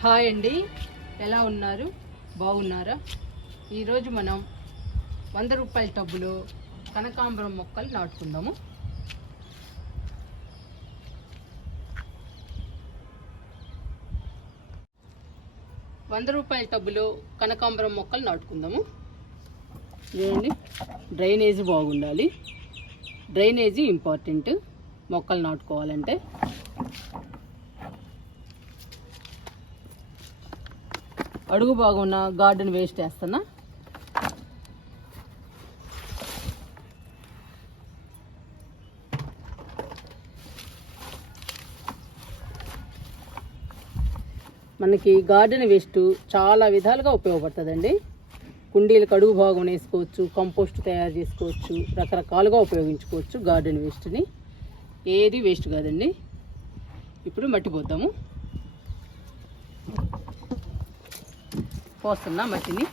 Hi అండి, ఎలా ఉన్నారు? బాగున్నారా? ఈరోజు మనం 100 రూపాయల టబ్బులో కనకాంబరం మొక్కలు నాటుకుందాము. చూడండి, డ్రైనేజీ బాగుండాలి. డ్రైనేజీ ఇంపార్టెంట్ మొక్కలు నాటుకోవాలంటే. అడుగు బాగున్న గార్డెన్ వేస్ట్ వేస్తున్నా. మనకి గార్డెన్ వేస్ట్ చాలా విధాలుగా ఉపయోగపడుతుందండి. కుండీలకు అడుగు భాగం వేసుకోవచ్చు, కంపోస్ట్ తయారు చేసుకోవచ్చు, రకరకాలుగా ఉపయోగించుకోవచ్చు గార్డెన్ వేస్ట్ని. ఏది వేస్ట్ కాదండి. ఇప్పుడు మట్టి పోద్దాము. పోస్తున్నా మట్టిని.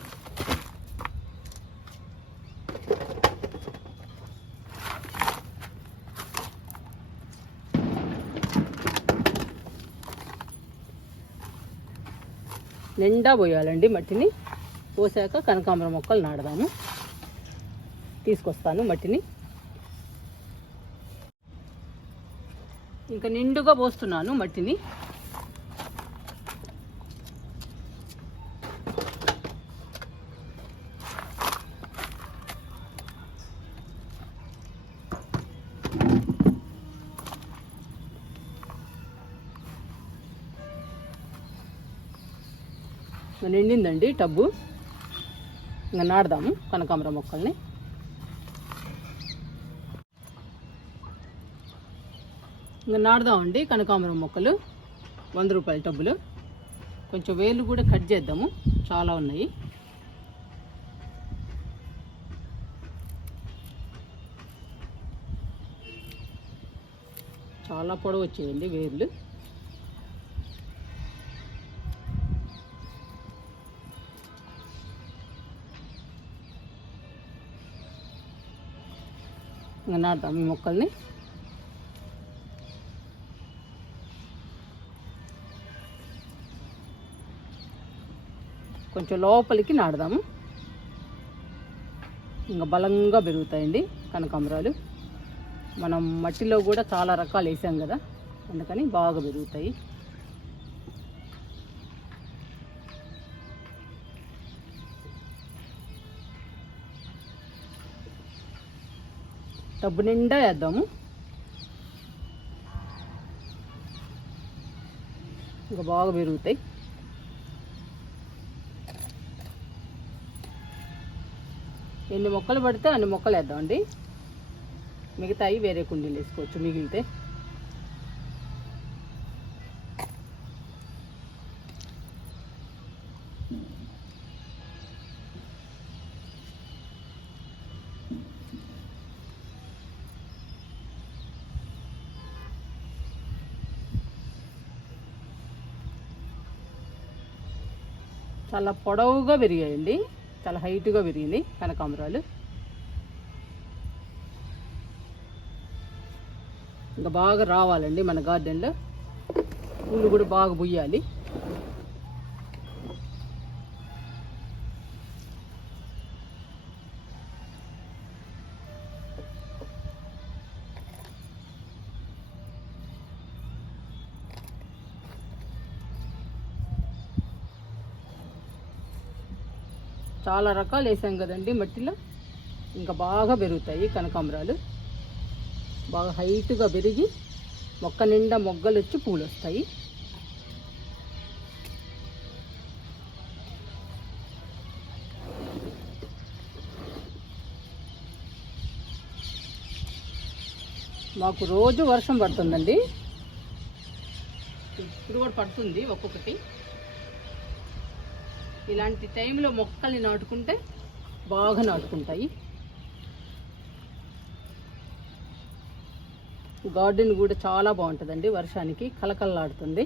నిండా పోయాలండి మట్టిని. పోసాక కనకాంబరం మొక్కలు నాడదాము. తీసుకొస్తాను మట్టిని. ఇంకా నిండుగా పోస్తున్నాను మట్టిని. నిండిందండి టబ్బు. ఇంకా నాడదాము కనకాంబరం మొక్కల్ని. ఇంకా నాడదామండి కనకాంబరం మొక్కలు 100 రూపాయల టబ్బులు. కొంచెం వేలు కూడా కట్ చేద్దాము, చాలా ఉన్నాయి. చాలా పొడవు వచ్చేయండి వేర్లు. ఇంకా నాటుదాం ఈ మొక్కల్ని. కొంచెం లోపలికి నాటుదాము. ఇంకా బలంగా పెరుగుతాయండి కనకాంబరాలు. మనం మట్టిలో కూడా చాలా రకాలు వేసాం కదా, అందుకని బాగా పెరుగుతాయి. టబ్బు నిండా వేద్దాము. ఇంకా బాగా పెరుగుతాయి. ఎన్ని మొక్కలు పడితే అన్ని మొక్కలు వేద్దామండి. మిగతాయి వేరే కుండీలు వేసుకోవచ్చు మిగిలితే. చాలా పొడవుగా పెరిగాయండి, చాలా హైట్గా పెరిగినాయి కనకాంబరాలు. ఇంకా బాగా రావాలండి మన గార్డెన్లో. పూలు కూడా బాగా పుయ్యాలి. చాలా రకాలు వేసాం కదండి మట్టిలో. ఇంకా బాగా పెరుగుతాయి కనకాంబరాలు. బాగా హైట్గా పెరిగి మొక్క నిండా మొగ్గలు వచ్చి పూలు వస్తాయి. మాకు రోజు వర్షం పడుతుందండి. ఇప్పుడు కూడా పడుతుంది ఒక్కొక్కటి. ఇలాంటి టైంలో మొక్కల్ని నాటుకుంటే బాగా నాటుకుంటాయి. గార్డెన్ కూడా చాలా బాగుంటుందండి వర్షానికి, కలకల్లాడుతుంది.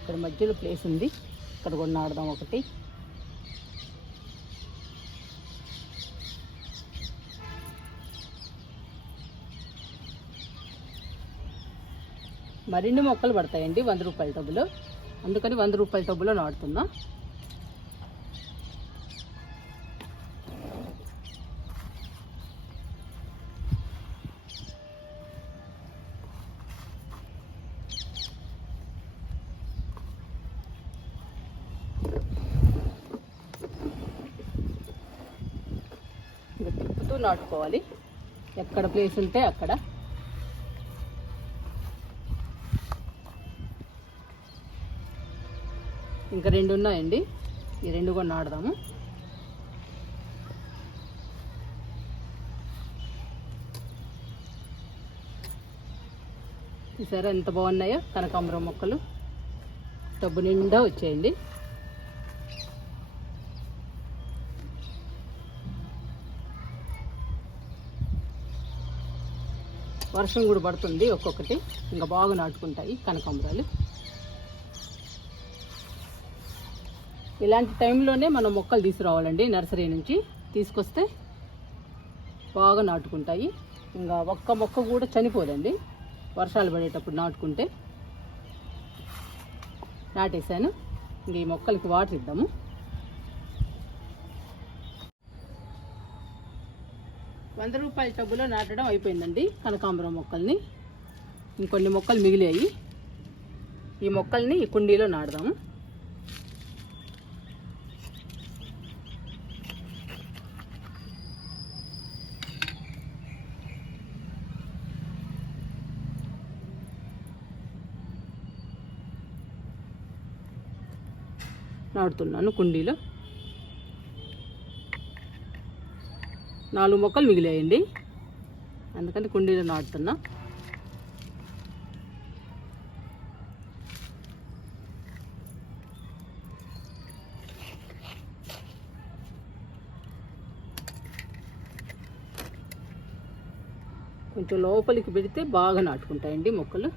ఇక్కడ మధ్యలో ప్లేస్ ఉంది, ఇక్కడ కూడా నాడదాం ఒకటి. మరిన్ని మొక్కలు పడతాయండి 100 రూపాయల టబ్బులో, అందుకని 100 రూపాయల టబ్బులో నాటుతున్నా. తిప్పుతూ నాటుకోవాలి, ఎక్కడ ప్లేస్ ఉంటే అక్కడ. ఇంకా 2 ఉన్నాయండి, ఈ 2 కూడా నాటుదాము. చూసారా ఎంత బాగున్నాయో కనకాంబరం మొక్కలు, టబ్బు నిండా వచ్చేయండి. వర్షం కూడా పడుతుంది ఒక్కొక్కటి, ఇంకా బాగా నాటుకుంటాయి కనకాంబరాలు. ఇలాంటి టైంలోనే మనం మొక్కలు తీసుకురావాలండి, నర్సరీ నుంచి తీసుకొస్తే బాగా నాటుకుంటాయి. ఇంకా ఒక్క మొక్క కూడా చనిపోదండి వర్షాలు పడేటప్పుడు నాటుకుంటే. నాటేసాను, ఇంక ఈ మొక్కలకి వాటర్ ఇద్దాము. ₹100 టబ్బులో నాటడం అయిపోయిందండి కనకాంబరం మొక్కల్ని. ఇంకొన్ని మొక్కలు మిగిలాయి, ఈ మొక్కల్ని ఈ కుండీలో నాటుదాము. నాటుతున్నాను కుండీలో. 4 మొక్కలు మిగిలాయండి, అందుకని కుండీలో నాటుతున్నా. కొంచెం లోపలికి పెడితే బాగా నాటుకుంటాయండి మొక్కలు.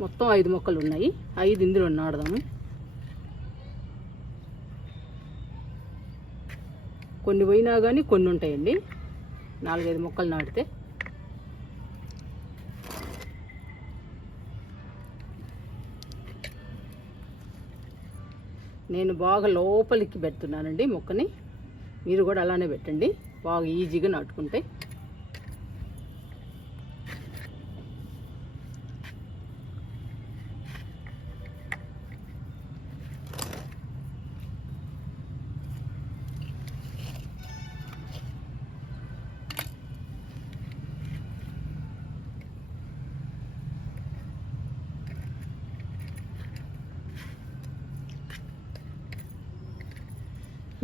మొత్తం 5 మొక్కలు ఉన్నాయి, 5 ఇందులో నాటుదాము. కొన్ని పోయినా కానీ కొన్ని ఉంటాయండి 4-5 మొక్కలు నాటితే. నేను బాగా లోపలికి పెడుతున్నానండి మొక్కని, మీరు కూడా అలానే పెట్టండి, బాగా ఈజీగా నాటుకుంటాయి.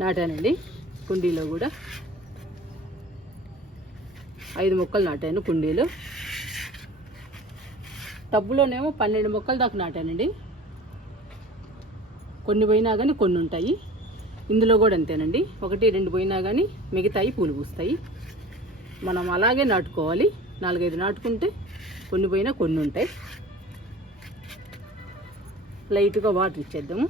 నాటానండి కుండీలో కూడా 5 మొక్కలు నాటాను కుండీలో. టబ్బులోనేమో 12 మొక్కల దాకా నాటానండి, కొన్ని పోయినా కానీ కొన్ని ఉంటాయి. ఇందులో కూడా అంతేనండి, 1-2 పోయినా కానీ మిగతాయి పూలు పూస్తాయి. మనం అలాగే నాటుకోవాలి, 4-5 నాటుకుంటే కొన్ని పోయినా కొన్ని ఉంటాయి. లైట్గా వాటర్ ఇచ్చేద్దాము.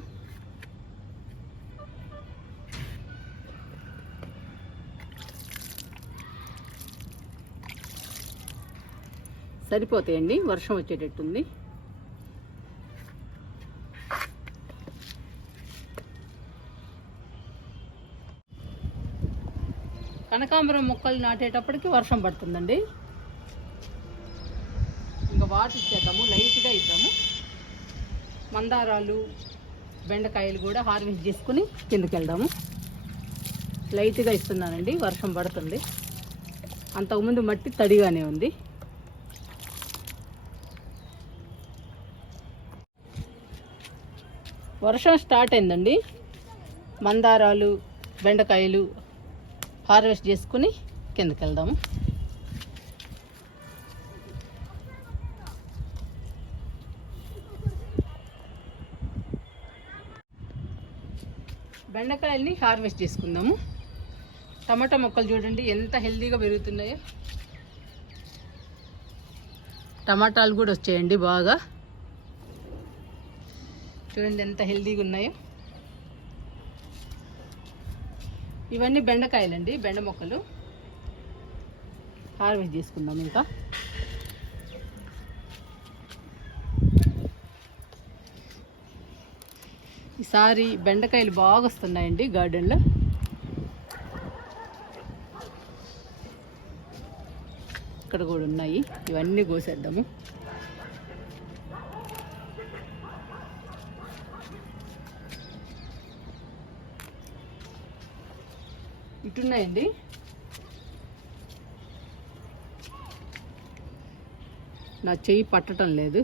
సరిపోతాయండి, వర్షం వచ్చేటట్టుంది. కనకాంబరం మొక్కలు నాటేటప్పటికి వర్షం పడుతుందండి, ఇంకా వాటర్ ఇచ్చేద్దాము, లైట్గా ఇద్దాము. మందారాలు బెండకాయలు కూడా హార్వెస్ట్ చేసుకుని కిందకి వెళ్దాము. లైట్గా ఇస్తున్నానండి, వర్షం పడుతుంది. అంతకుముందు మట్టి తడిగానే ఉంది. వర్షం స్టార్ట్ అయిందండి, మందారాలు బెండకాయలు హార్వెస్ట్ చేసుకుని కిందకి వెళ్దాము. బెండకాయల్ని హార్వెస్ట్ చేసుకుందాము. టమాటా మొక్కలు చూడండి ఎంత హెల్తీగా పెరుగుతున్నాయో. టమాటాలు కూడా వచ్చాయండి బాగా, చూడండి ఎంత హెల్తీగా ఉన్నాయో. ఇవన్నీ బెండకాయలండి, బెండ మొక్కలు హార్వెస్ట్ చేసుకుందాం. ఇంకా ఈసారి బెండకాయలు బాగా వస్తున్నాయండి గార్డెన్లో. ఇక్కడ కూడా ఉన్నాయి, ఇవన్నీ కోసేద్దాము. ఇటున్నాయండి. నా చెయ్యి పట్టడం లేదు.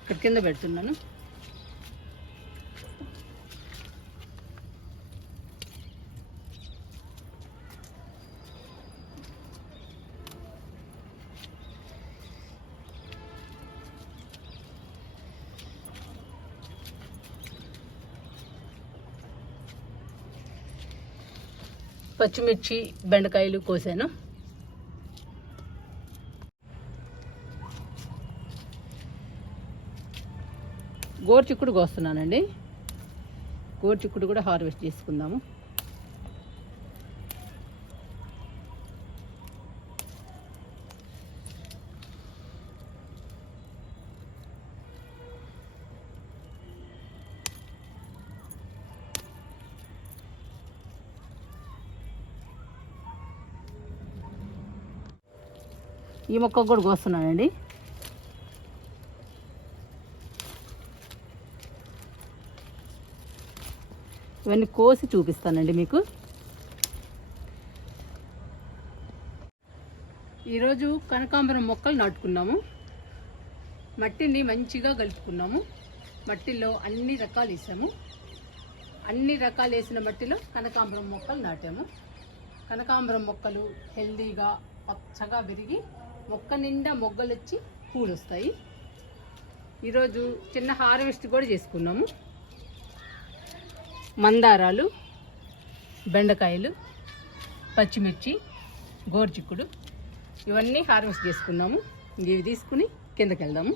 ఇక్కడ కింద పెడుతున్నాను. పచ్చిమిర్చి, బెండకాయలు కోసాను. గోరుచిక్కుడు కోస్తున్నానండి. గోరుచిక్కుడు కూడా హార్వెస్ట్ చేసుకుందాము. ఈ మొక్క కూడా కోస్తున్నానండి. ఇవన్నీ కోసి చూపిస్తానండి మీకు. ఈరోజు కనకాంబరం మొక్కలు నాటుకున్నాము. మట్టిని మంచిగా కలుపుకున్నాము. మట్టిలో అన్ని రకాలు వేసాము. అన్ని రకాలు వేసిన మట్టిలో కనకాంబరం మొక్కలు నాటాము. కనకాంబరం మొక్కలు హెల్దీగా పచ్చగా పెరిగి మొక్క నిండా మొగ్గలు వచ్చి పూలు వస్తాయి. ఈరోజు చిన్న హార్వెస్ట్ కూడా చేసుకున్నాము. మందారాలు, బెండకాయలు, పచ్చిమిర్చి, గోరుచిక్కుడు ఇవన్నీ హార్వెస్ట్ చేసుకున్నాము. ఇవి తీసుకుని కిందకి వెళ్దాము.